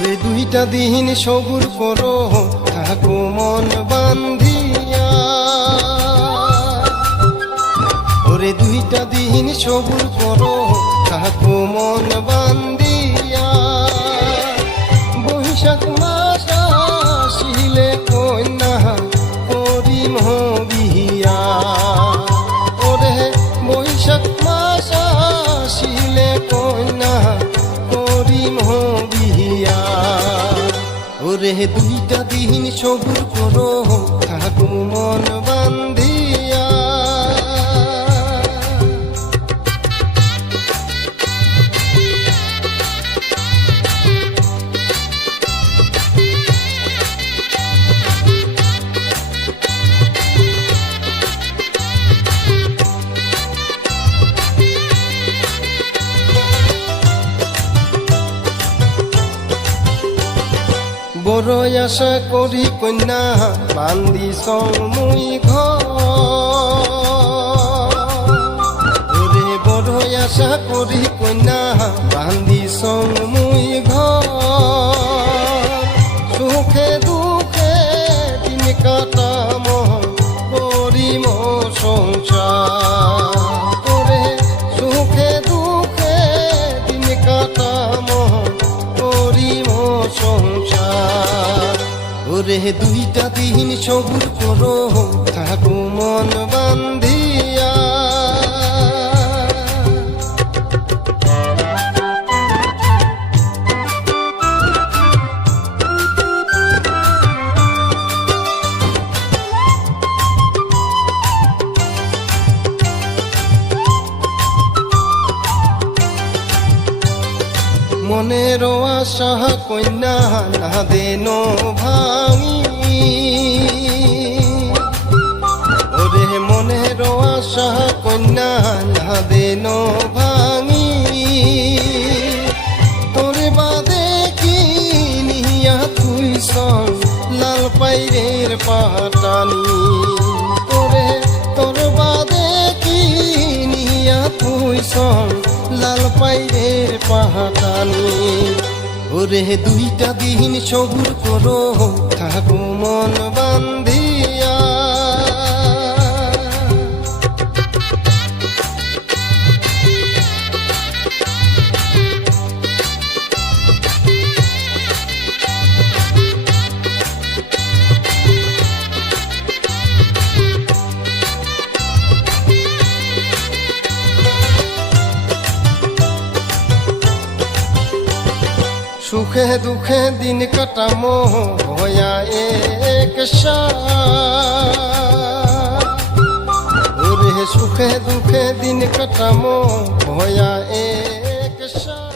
ওরে দুইটা দিন সবুর করো থাকো মন বান্ধিয়া, ওরে দুইটা দিন সবুর করো থাকো মন বান্ধিয়া। বৈশাখ মাস আসিলে কন্যা করিম বিয়া, ওরে বৈশাখ মাস আসিলে কন্যা করিম বিয়া। ওরে দুইটা দিন সবুর করো থাকো মন বান্ধিয়া। বড় আশা করি কন্যা বান্দি মুই ঘরে, বড় আশা করি কন্যা বান্দি মুই ঘর। সুখে দুঃখে দিন কাটাম করিম সংসার, করে সুখে দুঃখে দিন কাটাম করিম সংসার। ওরে দুইটা দিন সবুর করো থাকো মন বান্ধিয়া। মনের আশা কন্যা না দেন ভাঙি, ওরে মনের আশা কন্যা না দেন ভাঙি। তোরে বাদে কি নিয়া তুই সং লাল পাইরের পাটানি, ওরে তোর বাদে কি নিয়া তুই সং লাল পাইরের পাহাটানি। ওরে দুইটা দিন সবুর করো থাকো মন বান্ধিয়া। সুখে দুঃখে দিন কাটামো হয়া এক সাথ, ওরে সুখে দুঃখে দিন কাটামো হয়া এক সাথ।